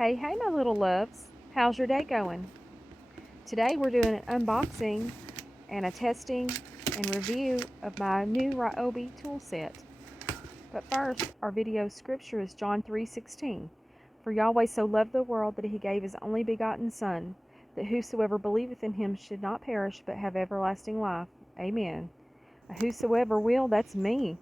Hey, my little loves. How's your day going? Today we're doing an unboxing and a testing and review of my new Ryobi tool set. But first, our video scripture is John 3:16. For Yahweh so loved the world that he gave his only begotten Son, that whosoever believeth in him should not perish but have everlasting life. Amen. Whosoever will, that's me.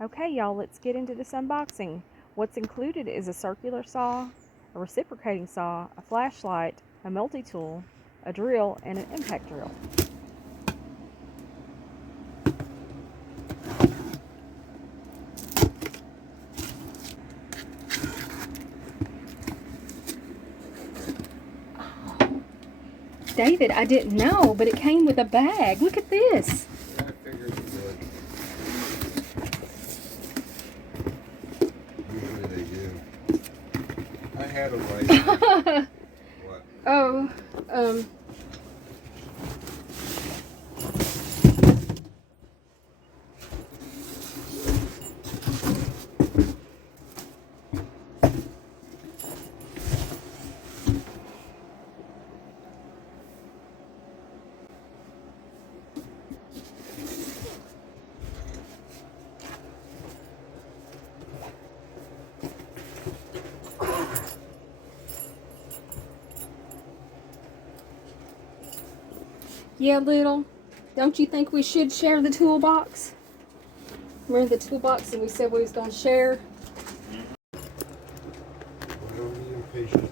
Okay, y'all, let's get into this unboxing. What's included is a circular saw, a reciprocating saw, a flashlight, a multi-tool, a drill, and an impact drill. David, I didn't know, but it came with a bag. Look at this. I figured you would. Usually they do. I had a right. What? Oh, yeah, little. Don't you think we should share the toolbox? We're in the toolbox and we said we was going to share. Don't be impatient.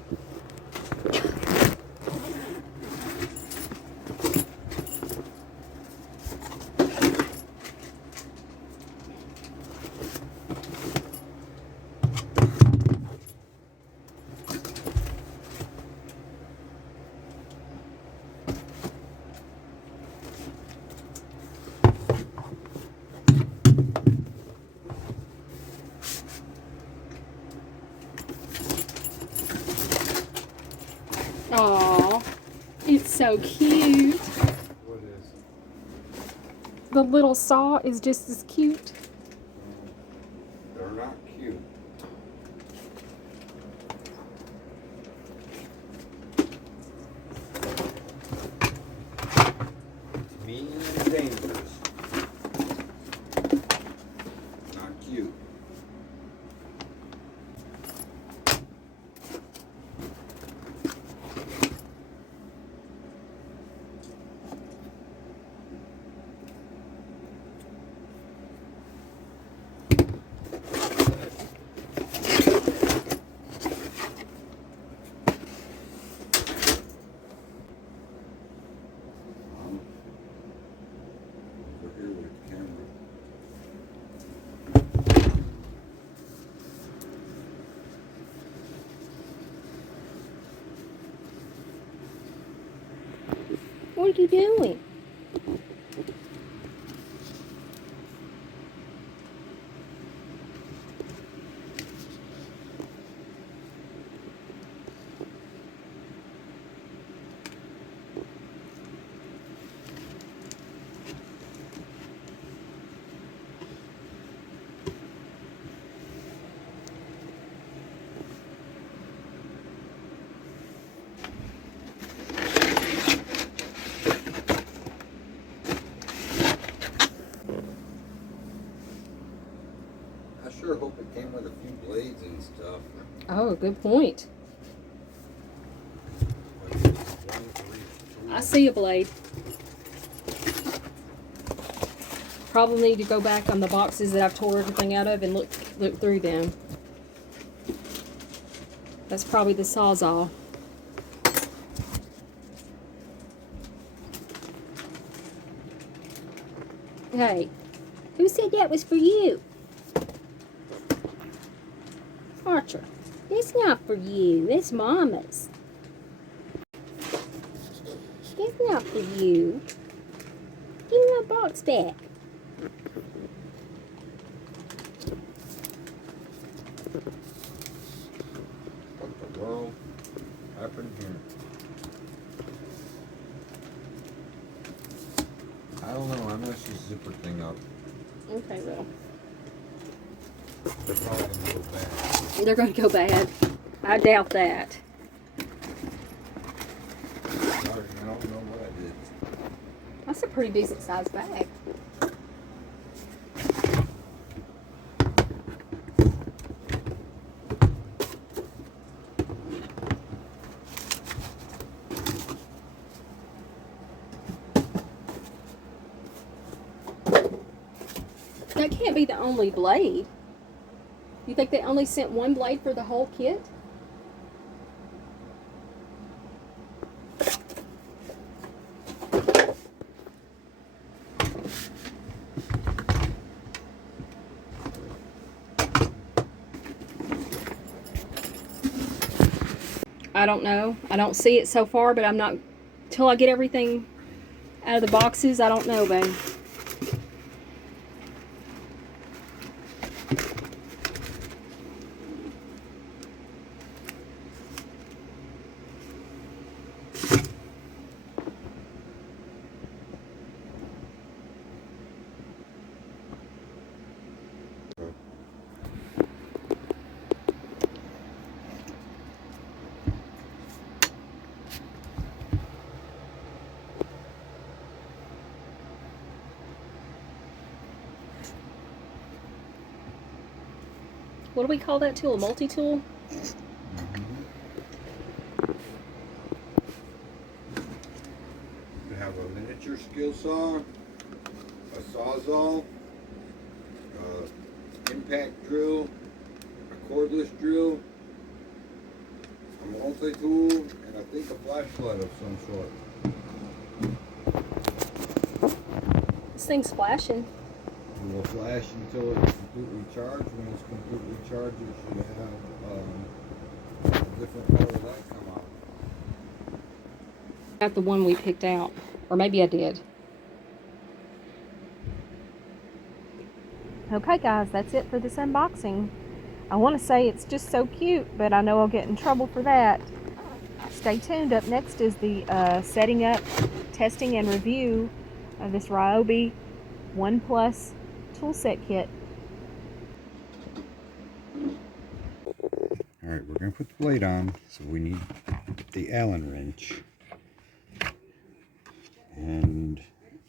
Aw, it's so cute. What is? The little saw is just as cute. They're not cute. It's mean and dangerous. Not cute. Over here with the camera. What are you doing? I sure hope it came with a few blades and stuff. Oh, good point. Like at least one for each tool. I see a blade. Probably need to go back on the boxes that I've tore everything out of and look through them. That's probably the Sawzall. Hey, who said that was for you? Archer, it's not for you. It's Mama's. It's not for you. Give me my box back. What the world happened here? I don't know. I messed this zipper thing up. Okay, well. They're probably gonna go bad. They're going to go bad. I doubt that. Sorry, I don't know what I did. That's a pretty decent sized bag. That can't be the only blade. You think they only sent one blade for the whole kit? I don't know. I don't see it so far, but I'm not, till I get everything out of the boxes, I don't know, babe. What do we call that tool? A multi-tool? We have a miniature skill saw, a sawzall, impact drill, a cordless drill, a multi-tool, and I think a flashlight of some sort. This thing's flashing. It will flash until it's completely charged. When it's completely charged, it should have a different color light come out. Not the one we picked out. Or maybe I did. Okay guys, that's it for this unboxing. I want to say it's just so cute, but I know I'll get in trouble for that. Stay tuned. Up next is the setting up, testing, and review of this Ryobi 1 Plus toolset kit. Alright, we're going to put the blade on, so we need the Allen wrench. And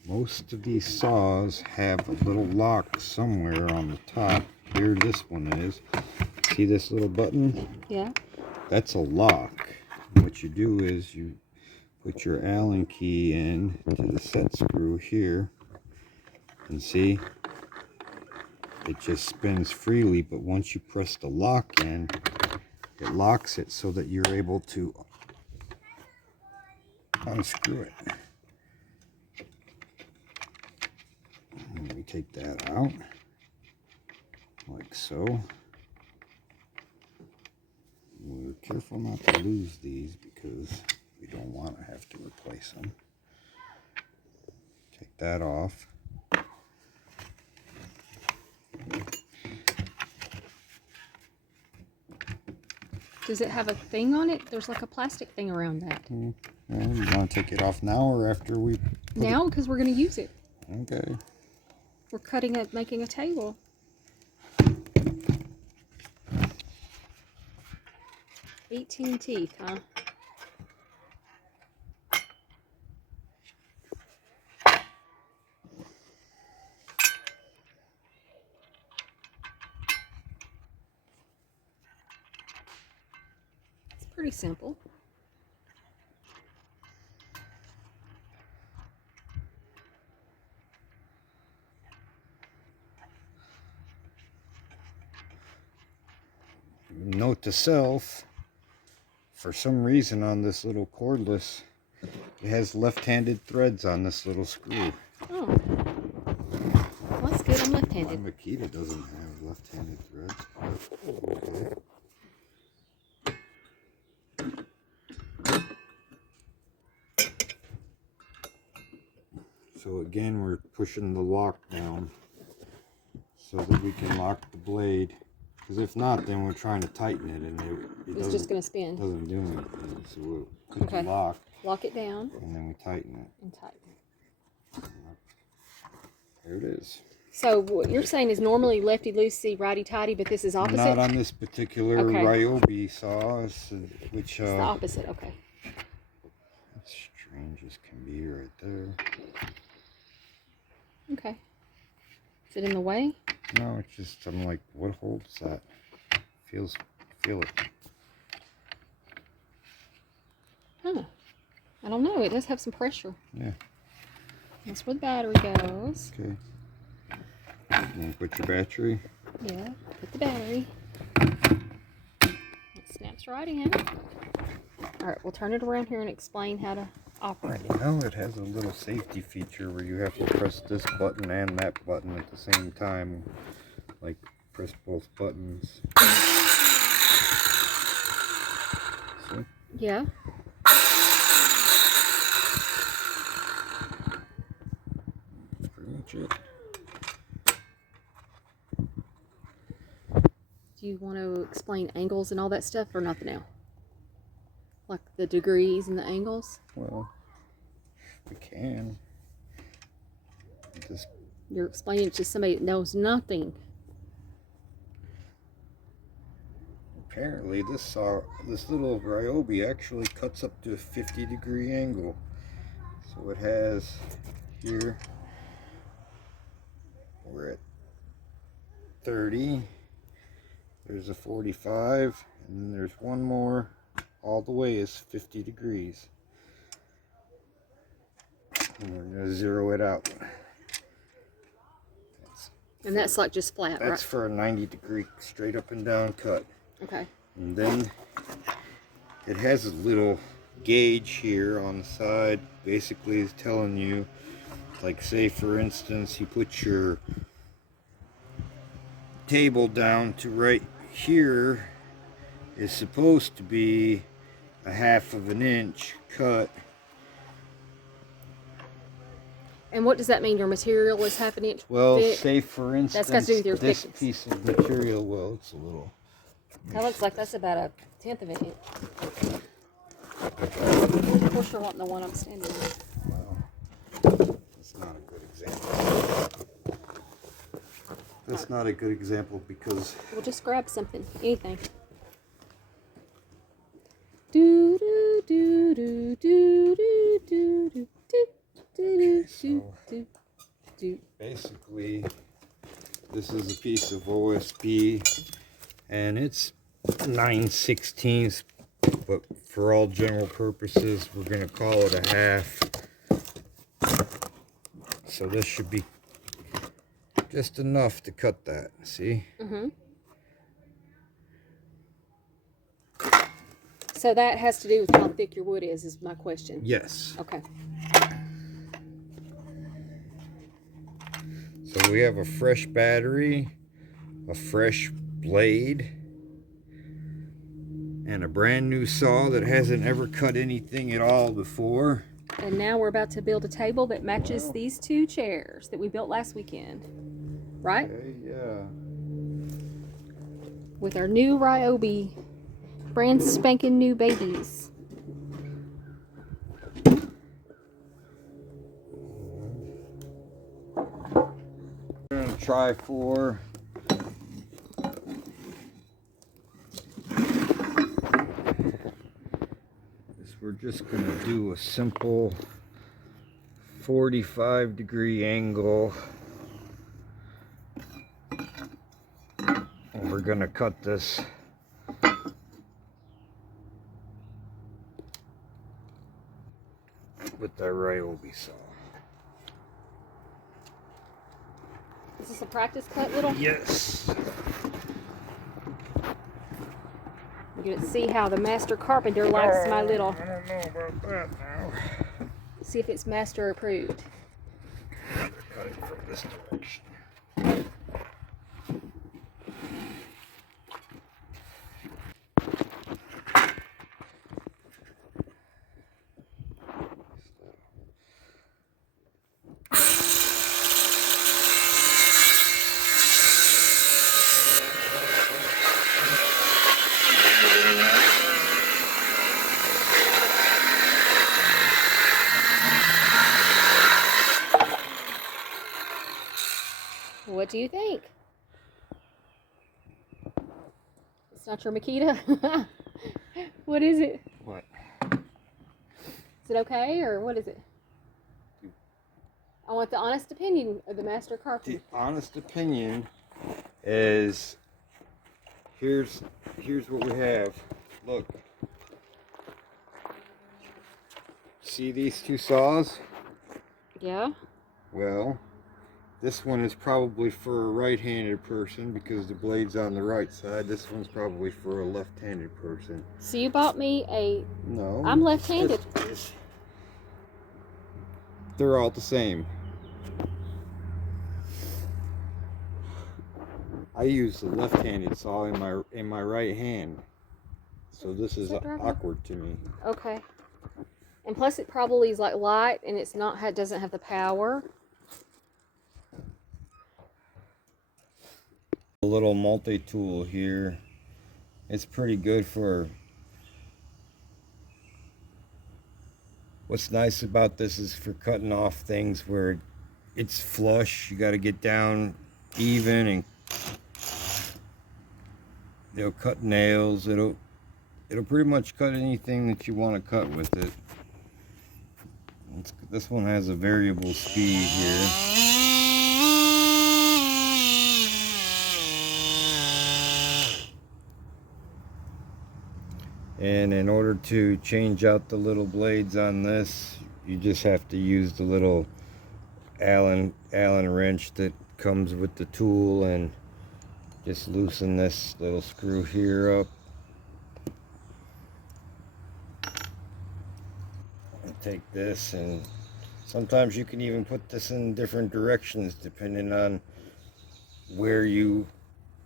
most of these saws have a little lock somewhere on the top. Here this one is. See this little button? Yeah. That's a lock. What you do is you put your Allen key in to the set screw here. And see? It just spins freely, but once you press the lock in, it locks it so that you're able to unscrew it. And we take that out, like so. We're careful not to lose these because we don't want to have to replace them. Take that off. Does it have a thing on it? There's like a plastic thing around that. Well, you want to take it off now or after we Now, because we're going to use it. Okay. We're cutting it, making a table. 18 teeth, huh? It's pretty simple. Note to self, for some reason on this little cordless, it has left-handed threads on this little screw. Oh. Well, that's good. I'm left-handed. My Makita doesn't have left-handed threads. Okay. So again, we're pushing the lock down so that we can lock the blade. Because if not, then we're trying to tighten it and It's just going to spin. doesn't do anything. So we'll put the lock. Lock it down. And then we tighten it. And tighten. There it is. So what you're saying is normally lefty-loosey, righty-tighty, but this is opposite? Not on this particular Ryobi saw, which... it's the opposite, okay. That's strange as can be right there. Okay. Is it in the way? No, it's just, I'm like, what holds that? Feel it. Huh. I don't know. It does have some pressure. Yeah. That's where the battery goes. Okay. You want to put your battery? Yeah, put the battery. It snaps right in. Alright, we'll turn it around here and explain how to operate it. Well, it has a little safety feature where you have to press this button and that button at the same time. Like, press both buttons. See? Yeah. That's pretty much it. Do you want to explain angles and all that stuff or nothing now? Like the degrees and the angles? Well, we can. Just You're explaining it to somebody that knows nothing. apparently this little Ryobi actually cuts up to a 50-degree angle. So it has here, we're at 30, there's a 45, and then there's one more, all the way is 50 degrees. And we're going to zero it out. And that's like just flat, right? That's for a 90-degree straight up and down cut. Okay. And then it has a little gauge here on the side. Basically is telling you, like, say for instance you put your table down to right here is supposed to be a 1/2 of an inch cut. And what does that mean? Your material is 1/2 inch Well, thick? say for instance That's got to do with your this thickness. piece of material, well, it's a little... That looks like that's about 1/10 of an inch. Of course you're wanting the one I'm standing on. Well, that's not a good example. That's not a good example because... We'll just grab something, anything. Do do do do do do do do do do do do. Basically, this is a piece of OSB, and it's 9/16, but for all general purposes, we're going to call it a 1/2. So this should be just enough to cut that. See? Mm-hmm. So that has to do with how thick your wood is my question. Yes. Okay. So we have a fresh battery, a fresh blade, and a brand new saw that hasn't ever cut anything at all before. And now we're about to build a table that matches these two chairs that we built last weekend. Right? Okay, yeah. With our new Ryobi. Brand spanking new babies. We're going to try for this. We're just going to do a simple 45-degree angle. And we're going to cut this with the Ryobi saw. Is this a practice cut, little? Yes. We're going to see how the master carpenter likes my little. I don't know about that now. See if it's master approved. Cut it from this direction. What do you think? It's not your Makita? What is it? What? Is it okay, or what is it? I want the honest opinion of the master carpenter. The honest opinion is here's what we have. Look. See these two saws? Yeah. Well, this one is probably for a right-handed person because the blade's on the right side. This one's probably for a left-handed person. So you bought me a... No. I'm left-handed. They're all the same. I use the left-handed saw in my right hand. So this is awkward to me. Okay. And plus it probably is like light and it's not, doesn't have the power. A little multi-tool here. It's pretty good for... What's nice about this is for cutting off things where it's flush. You got to get down even and cut nails. It'll pretty much cut anything that you want to cut with it. This one has a variable speed here. And in order to change out the little blades on this, you just have to use the little Allen wrench that comes with the tool and just loosen this little screw here up. Take this, and sometimes you can even put this in different directions depending on where you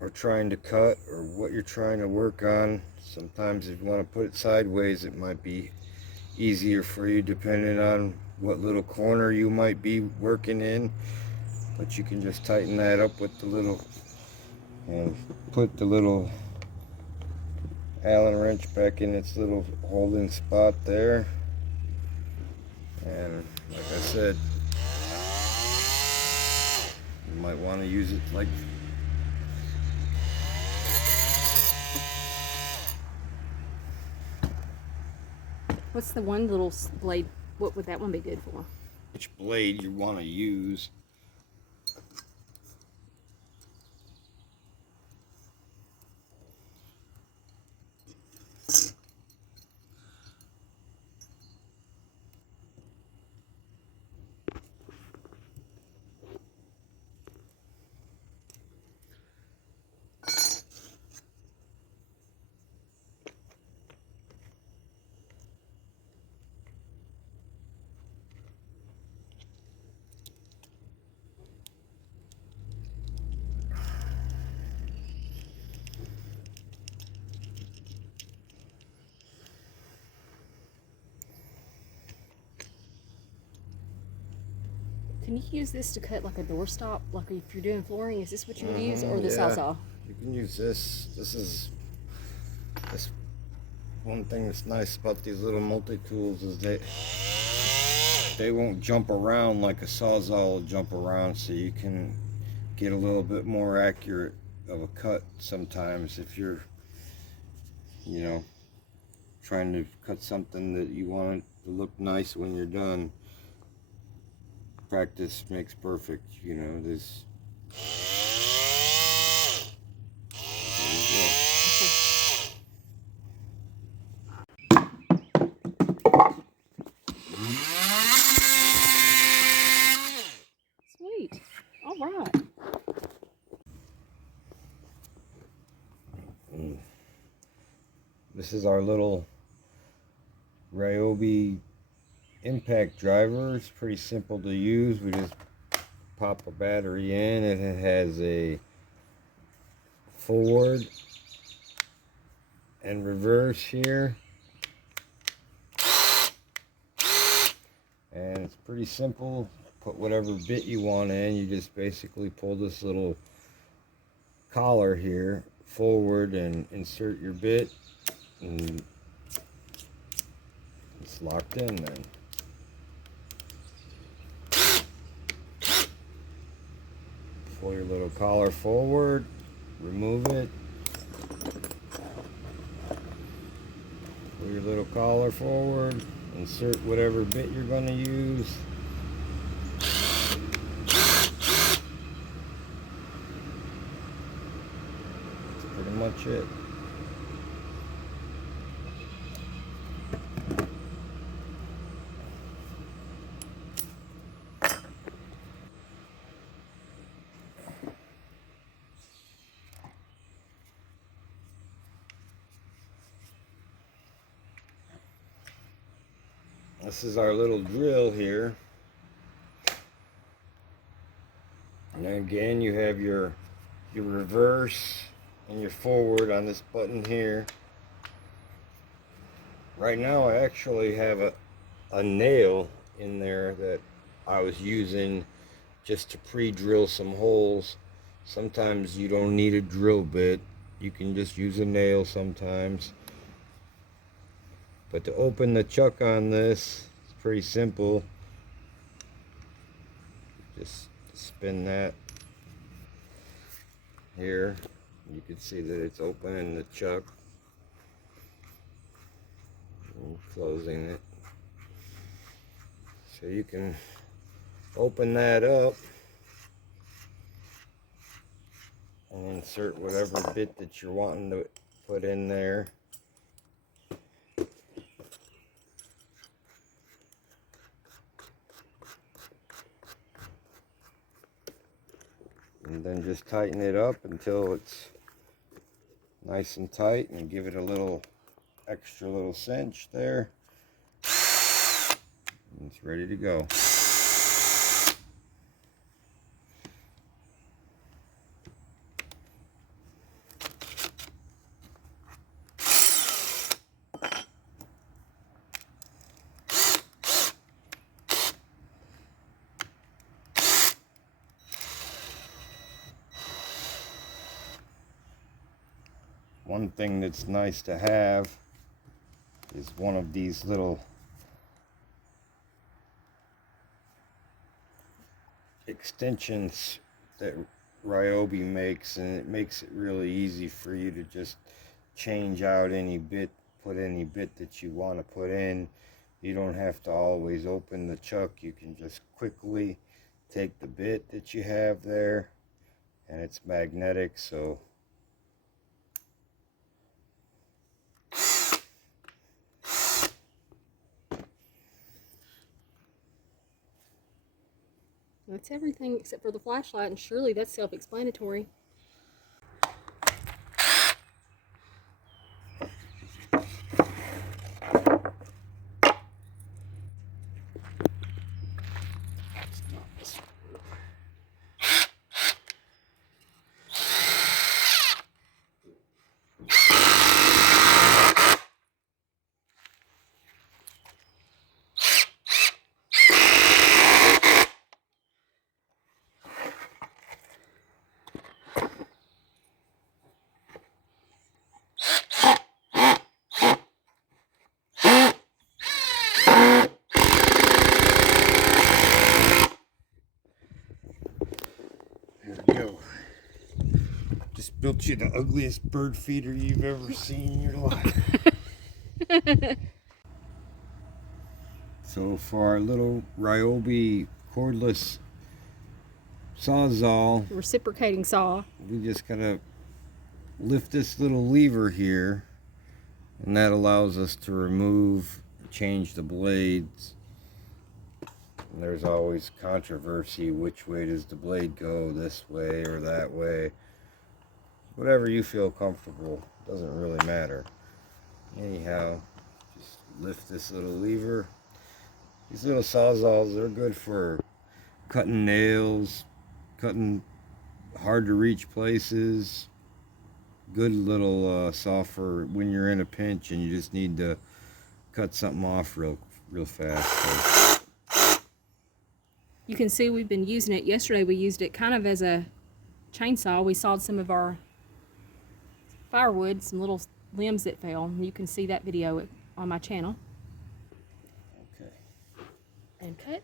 are trying to cut or what you're trying to work on. Sometimes if you want to put it sideways, it might be easier for you depending on what little corner you might be working in, but you can just tighten that up with the little and put the little Allen wrench back in its little holding spot there. And like I said, you might want to use it like What's the one little blade? What would that one be good for? which blade you want to use. Can you use this to cut like a doorstop? Like if you're doing flooring, is this what you would use, or the sawzall? You can use this. This one thing that's nice about these little multi-tools is they won't jump around like a sawzall will jump around, so you can get a little bit more accurate of a cut sometimes if you're, trying to cut something that you want to look nice when you're done. Practice makes perfect, this. Sweet. All right. This is our little Ryobi impact driver. It's pretty simple to use. We just pop a battery in, and it has a forward and reverse here, and it's pretty simple. Put whatever bit you want in. You just basically pull this little collar here forward and insert your bit, and it's locked in then. Pull your little collar forward, remove it. Pull your little collar forward, insert whatever bit you're going to use. That's pretty much it. This is our little drill here. And then again, you have your reverse and your forward on this button here. Right now I actually have a nail in there that I was using just to pre-drill some holes. Sometimes you don't need a drill bit. You can just use a nail sometimes. But to open the chuck on this, it's pretty simple. Just spin that here. You can see that it's opening the chuck. And closing it. So you can open that up and insert whatever bit that you're wanting to put in there. And then just tighten it up until it's nice and tight, and give it a little extra little cinch there. And it's ready to go. One thing that's nice to have is one of these little extensions that Ryobi makes, and it makes it really easy for you to just change out any bit, put any bit that you want to put in. You don't have to always open the chuck. You can just quickly take the bit that you have there, and it's magnetic, so That's everything except for the flashlight, and surely that's self-explanatory. there we go. Just built you the ugliest bird feeder you've ever seen in your life. So for our little Ryobi cordless sawzall, Reciprocating saw. we just gotta lift this little lever here, and that allows us to remove, change the blades. And there's always controversy, which way does the blade go, this way or that way. Whatever you feel comfortable, doesn't really matter. Anyhow, just lift this little lever. These little sawzalls, they're good for cutting nails, cutting hard to reach places. Good little saw for when you're in a pinch and you just need to cut something off real fast. So. You can see we've been using it. Yesterday we used it kind of as a chainsaw. We sawed some of our firewood, some little limbs that fell. You can see that video on my channel. Okay. And cut.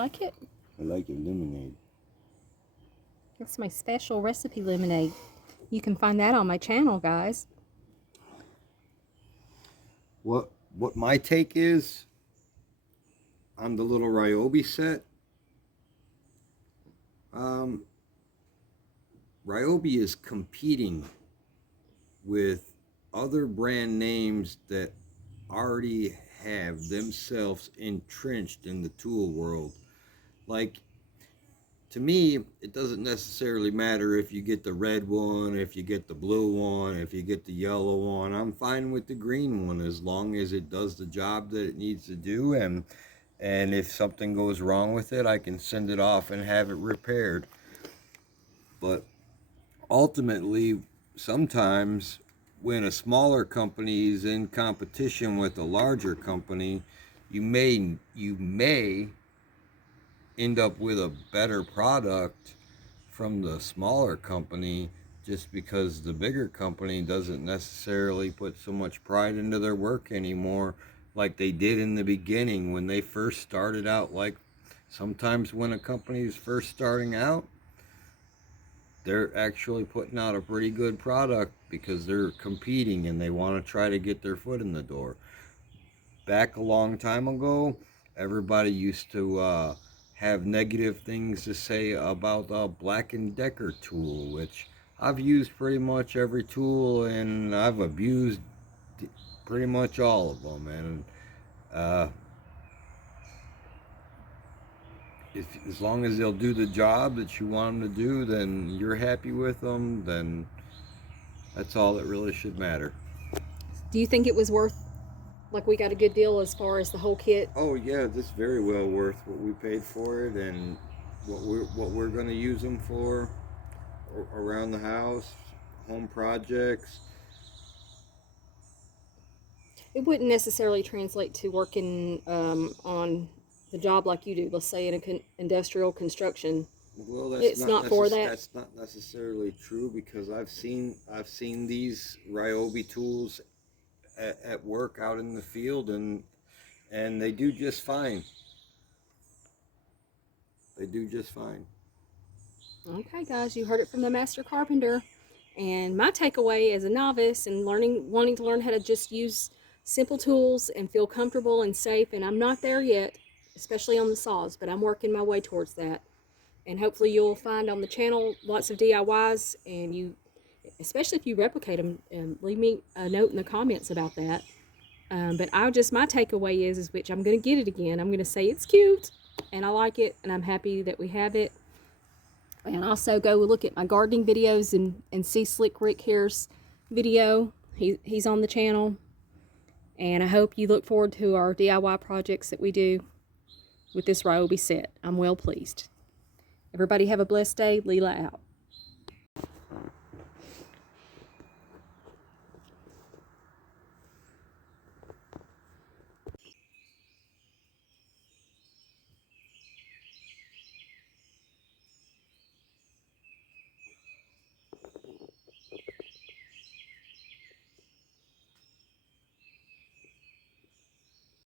like it? I like it lemonade. That's my special recipe lemonade. You can find that on my channel, guys. What my take is on the little Ryobi set. Ryobi is competing with other brand names that already have themselves entrenched in the tool world. Like, to me, it doesn't necessarily matter if you get the red one, if you get the blue one, if you get the yellow one. I'm fine with the green one as long as it does the job that it needs to do, and if something goes wrong with it, I can send it off and have it repaired. But ultimately, sometimes when a smaller company is in competition with a larger company, you may end up with a better product from the smaller company, just because the bigger company doesn't necessarily put so much pride into their work anymore like they did in the beginning when they first started out. Like, sometimes when a company is first starting out, they're actually putting out a pretty good product because they're competing and they want to try to get their foot in the door. Back a long time ago, everybody used to have negative things to say about the Black & Decker tool, which I've used pretty much every tool and I've abused pretty much all of them. And as long as they'll do the job that you want them to do, then you're happy with them, then that's all that really should matter. Do you think it was worth, like, we got a good deal as far as the whole kit? Oh yeah, this is very well worth what we paid for it and what we're going to use them for around the house, home projects. It wouldn't necessarily translate to working on the job like you do, let's say in a industrial construction. Well, It's not for that. That's not necessarily true, because I've seen these Ryobi tools at work out in the field, and they do just fine. They do just fine. Okay, guys, you heard it from the master carpenter. And my takeaway as a novice and wanting to learn how to just use simple tools and feel comfortable and safe, and I'm not there yet, especially on the saws, but I'm working my way towards that. And hopefully you'll find on the channel lots of DIYs, and you, especially if you replicate them, leave me a note in the comments about that. But my takeaway is which I'm going to get it again. I'm going to say it's cute and I like it and I'm happy that we have it. And also go look at my gardening videos and see Slick Rick here's video. He's on the channel. And I hope you look forward to our DIY projects that we do with this Ryobi set. I'm well pleased. Everybody have a blessed day. Lela out.